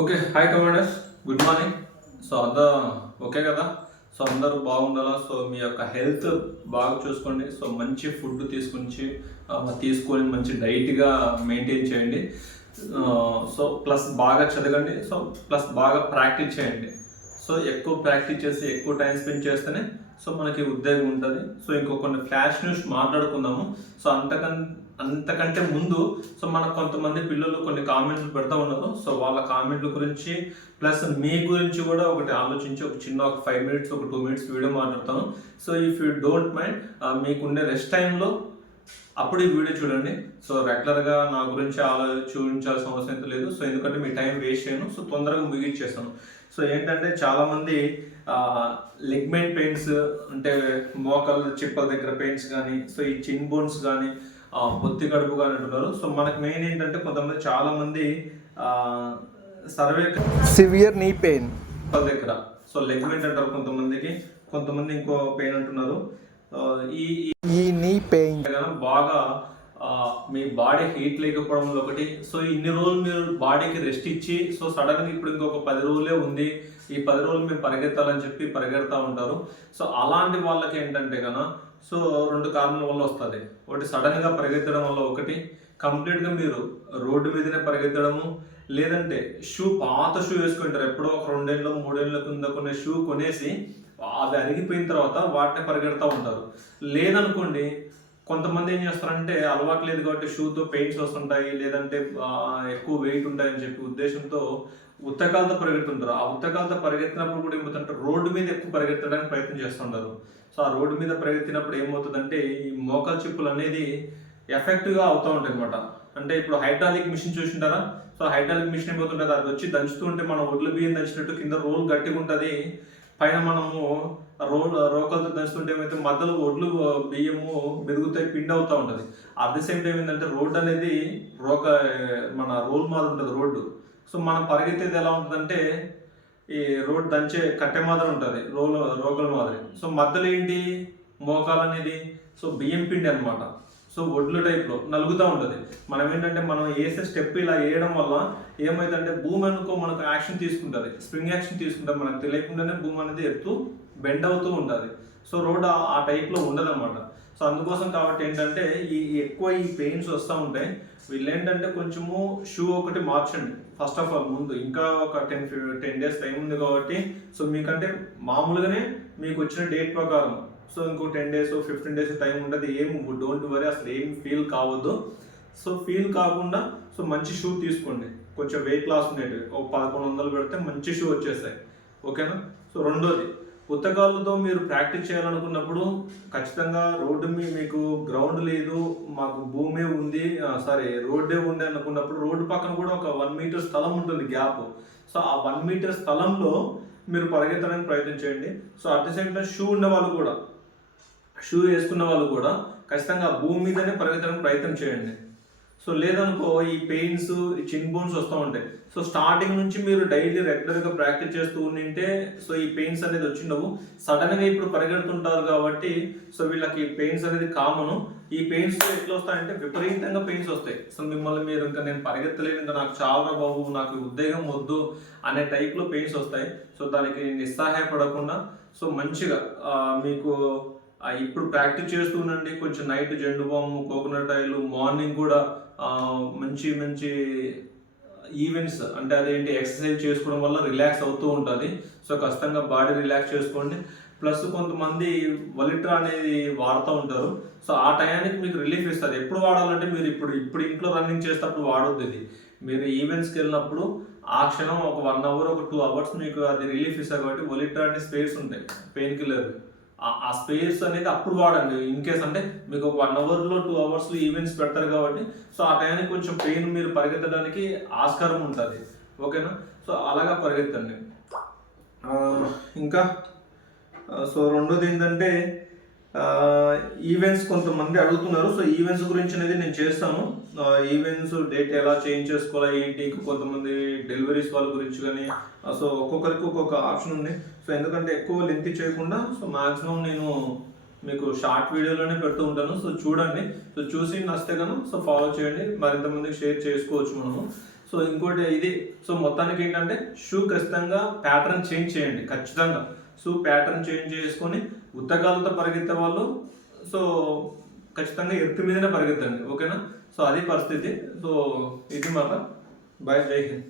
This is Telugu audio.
Okay hi commanders good morning so అంతా ఓకే కదా? సో అందరూ బాగుండాలా? సో మీ యొక్క హెల్త్ బాగా చూసుకోండి. సో మంచి ఫుడ్ తీసుకుని తీసుకొని మంచి డైట్గా మెయింటైన్ చేయండి. సో ప్లస్ బాగా చదవండి. సో ప్లస్ బాగా ప్రాక్టీస్ చేయండి. సో ఎక్కువ ప్రాక్టీస్ చేసి ఎక్కువ టైం స్పెండ్ చేస్తేనే సో మనకి ఉద్యోగం ఉంటుంది. సో ఇంకో కొన్ని ఫ్లాష్ న్యూస్ మాట్లాడుకుందాము. సో అంతకన్ అంతకంటే ముందు సో మనకు కొంతమంది పిల్లలు కొన్ని కామెంట్లు పెడతా ఉన్నారు. సో వాళ్ళ కామెంట్ల గురించి ప్లస్ మీ గురించి కూడా ఒకటి ఆలోచించి ఒక చిన్న ఒక ఫైవ్ మినిట్స్ ఒక టూ మినిట్స్ వీడియో మాట్లాడతాను. So if you don't mind మీకుండే రెస్ట్ టైంలో అప్పుడు ఈ వీడియో చూడండి. సో రెగ్యులర్గా నా గురించి ఆలోచించాల్సిన అవసరం అయితే లేదు. సో ఎందుకంటే మీ టైం వేస్ట్ చేయను. సో తొందరగా ముగించేస్తాను సో ఏంటంటే చాలామంది లెగ్మెంట్ పెయిన్స్ అంటే మోకాలు చిప్పల దగ్గర పెయిన్స్ కానీ సో ఈ చిన్ బోన్స్ కానీ పొత్తి కడుపు కానీ అంటున్నారు. సో మనకు మెయిన్ ఏంటంటే కొంతమంది చాలామంది సర్వే సివియర్ నీ పెయిన్ దగ్గర. సో లెగ్మెంట్ అంటారు కొంతమందికి. కొంతమంది ఇంకో పెయిన్ అంటున్నారు. ఈ ఈ నీ పెయిన్ బాగా ఆ, మీ బాడీ హీట్ లేకపోవడం ఒకటి. సో ఇన్ని రోజులు మీరు బాడీకి రెస్ట్ ఇచ్చి సో సడన్గా ఇప్పుడు ఇంకొక పది రోజులే ఉంది. ఈ పది రోజులు మేము పరిగెత్తాలని చెప్పి పరిగెడతా ఉంటారు. సో అలాంటి వాళ్ళకి ఏంటంటే కనుక సో రెండు కారణాల వల్ల వస్తుంది. ఒకటి సడన్గా పరిగెత్తడం వల్ల ఒకటి కంప్లీట్గా మీరు రోడ్డు మీదనే పరిగెత్తడము లేదంటే షూ పాత షూ వేసుకుంటారు. ఎప్పుడో ఒక రెండేళ్ళు మూడేళ్ళ కింద కొనే షూ కొనేసి అవి అరిగిపోయిన తర్వాత వాటిని పరిగెడతా ఉంటారు. లేదనుకోండి కొంతమంది ఏం చేస్తారంటే అలవాటు లేదు కాబట్టి షూతో పెయింట్స్ వస్తుంటాయి లేదంటే ఎక్కువ వెయిట్ ఉంటాయని చెప్పి ఉద్దేశంతో ఉత్తకాలతో పరిగెడుతుంటారు ఆ ఉత్తకాలతో పరిగెత్తినప్పుడు కూడా ఏమవుతుంటారు రోడ్డు మీద ఎక్కువ పరిగెత్తడానికి ప్రయత్నం చేస్తుంటారు. సో ఆ రోడ్డు మీద పరిగెత్తినప్పుడు ఏమవుతుందంటే ఈ మోకాల చిప్పులు అనేది ఎఫెక్టివ్గా అవుతూ ఉంటాయి అనమాట అంటే ఇప్పుడు హైడ్రాలిక్ మిషన్ చూసింటారా? సో హైడ్రాలిక్ మిషన్ ఏమవుతుంటుంది? అది వచ్చి దంచుతూ ఉంటే మనం ఒడ్లు బియ్యం దంచినట్టు కింద రోల్ గట్టిగా ఉంటుంది. పైన మనము రోల్ రోకలతో దంచుతుంటే ఏమైతే మధ్యలో ఒడ్లు బియ్యము మెరుగుతాయి పిండి అవుతూ ఉంటుంది. అట్ ద సేమ్ టైం ఏంటంటే రోడ్ అనేది రోక మన రోల్ మాదిరి ఉంటుంది రోడ్డు. సో మనం పరిగెత్తేది ఎలా ఉంటుందంటే ఈ రోడ్ దంచే కట్టె మాదిరి ఉంటుంది రోల్ రోగుల మాదిరి. సో మధ్యలో ఏంటి? మోకాలు అనేది సో బియ్యం పిండి అన్నమాట. సో ఒడ్లు టైప్లో నలుగుతూ ఉంటుంది. మనం ఏంటంటే మనం వేసే స్టెప్ ఇలా వేయడం వల్ల ఏమైందంటే భూమి అనుకో మనకు యాక్షన్ తీసుకుంటుంది. స్ప్రింగ్ యాక్షన్ తీసుకుంటుంది. మనకు తెలియకుండానే భూమి అనేది ఎత్తు బెండ్ అవుతూ ఉంటుంది. సో రోడ్ ఆ- టైప్లో ఉండదు అనమాట సో అందుకోసం కాబట్టి ఏంటంటే ఈ ఎక్కువ ఈ పెయిన్స్ వస్తూ ఉంటాయి. వీళ్ళు ఏంటంటే కొంచెము షూ ఒకటి మార్చండి ఫస్ట్ ఆఫ్ ఆల్ ముందు. ఇంకా ఒక టెన్ టెన్ డేస్ టైం ఉంది కాబట్టి సో మీకంటే మామూలుగానే మీకు వచ్చిన డేట్ ప్రకారం సో ఇంకో ten days fifteen days time ఉంటుంది ఏం డోంట్ వరీ అసలు ఏం ఫీల్ కావద్దు. సో ఫీల్ కాకుండా సో మంచి షూ తీసుకోండి. కొంచెం వెయిట్ లాస్ ఉండేవి ఒక పదకొండు వందలు పెడితే మంచి షూ వచ్చేస్తాయి. ఓకేనా? సో రెండోది పుస్తకాలతో మీరు ప్రాక్టీస్ చేయాలనుకున్నప్పుడు ఖచ్చితంగా రోడ్డు మీ మీకు గ్రౌండ్ లేదు మాకు భూమి ఉంది సారీ రోడ్డే ఉంది అనుకున్నప్పుడు రోడ్డు పక్కన కూడా ఒక వన్ మీటర్ స్థలం ఉంటుంది గ్యాప్. సో ఆ వన్ మీటర్ స్థలంలో మీరు పరిగెత్తడానికి ప్రయత్నం చేయండి. So at the same time shoe ఉన్న వాళ్ళు కూడా. షూ వేసుకున్న వాళ్ళు కూడా ఖచ్చితంగా ఆ భూమి మీదనే పరిగెత్తడానికి ప్రయత్నం చేయండి. సో లేదనుకో ఈ పెయిన్స్ ఈ చిన్ బోన్స్ వస్తూ ఉంటాయి. సో స్టార్టింగ్ నుంచి మీరు డైలీ రెగ్యులర్గా ప్రాక్టీస్ చేస్తూ ఉండింటే సో ఈ పెయిన్స్ అనేది వచ్చిండవు. సడన్గా ఇప్పుడు పరిగెడుతుంటారు కాబట్టి సో వీళ్ళకి పెయిన్స్ అనేది కామను. ఈ పెయిన్స్ ఎట్లా వస్తాయంటే విపరీతంగా పెయిన్స్ వస్తాయి. సో మిమ్మల్ని మీరు ఇంకా నేను పరిగెత్తలేను ఇంకా నాకు చాలా బాబు నాకు ఉద్వేగం వద్దు అనే టైప్లో పెయిన్స్ వస్తాయి. సో దానికి నిస్సహాయపడకుండా సో మంచిగా మీకు ఇప్పుడు ప్రాక్టీస్ చేస్తూ ఉండండి. కొంచెం night Zandu balm coconut oil morning కూడా మంచి మంచి ఈవెంట్స్ అంటే అదేంటి ఎక్సర్సైజ్ చేసుకోవడం వల్ల రిలాక్స్ అవుతూ ఉంటుంది. సో ఖచ్చితంగా బాడీ రిలాక్స్ చేసుకోండి. ప్లస్ కొంతమంది వలిట్రా అనేది వాడుతూ ఉంటారు. సో ఆ టయానికి మీకు రిలీఫ్ ఇస్తుంది. ఎప్పుడు వాడాలంటే మీరు ఇప్పుడు ఇప్పుడు ఇంట్లో రన్నింగ్ చేసేటప్పుడు వాడొద్దు ఇది. మీరు ఈవెంట్స్కి వెళ్ళినప్పుడు ఆ క్షణం ఒక వన్ అవర్ ఒక టూ అవర్స్ మీకు అది రిలీఫ్ ఇస్తారు కాబట్టి వలిట్రా అనే స్పేస్ ఉంటాయి. పెయిన్ కిల్లర్ ఆ- స్పేస్ అనేది అప్పుడు వాడండి. ఇన్ కేస్ అంటే మీకు ఒక వన్ అవర్లో టూ అవర్స్లో ఈవెంట్స్ పెడతారు కాబట్టి సో ఆ టైంకి కొంచెం పెయిన్ మీరు పరిగెత్తడానికి ఆస్కారం ఉంటుంది. ఓకేనా సో అలాగా పరిగెత్తండి. ఇంకా సో రెండోది ఏంటంటే ఈవెంట్స్ కొంతమంది అడుగుతున్నారు. సో ఈవెంట్స్ గురించి అనేది నేను చేస్తాను. ఈవెంట్స్ డేట్ ఎలా చేంజ్ చేసుకోవాలి ఏంటి? ఇంకా కొంతమంది డెలివరీస్ వాళ్ళ గురించి కానీ సో ఒక్కొక్కరికి ఒక్కొక్క ఆప్షన్ ఉంది. సో ఎందుకంటే ఎక్కువ లెంత్ చేయకుండా సో మాక్సిమం నేను మీకు షార్ట్ వీడియోలోనే పెడుతూ ఉంటాను. సో చూడండి. సో చూసి నచ్చితే కనుక సో ఫాలో చేయండి. మరింత మందికి షేర్ చేసుకోవచ్చు మనము. సో ఇంకోటి ఇది. సో మొత్తానికి ఏంటంటే షూ ఖచ్చితంగా ప్యాటర్న్ చేంజ్ చేయండి. ఖచ్చితంగా. సో ప్యాటర్న్ చేంజ్ చేసుకొని ఉత్తకాలతో పరిగెత్తే వాళ్ళు సో ఖచ్చితంగా ఎత్తు మీదనే పరిగెత్తండి ఓకేనా? సో అది పరిస్థితి. సో ఇది మాట బాయ్ జై హింద్.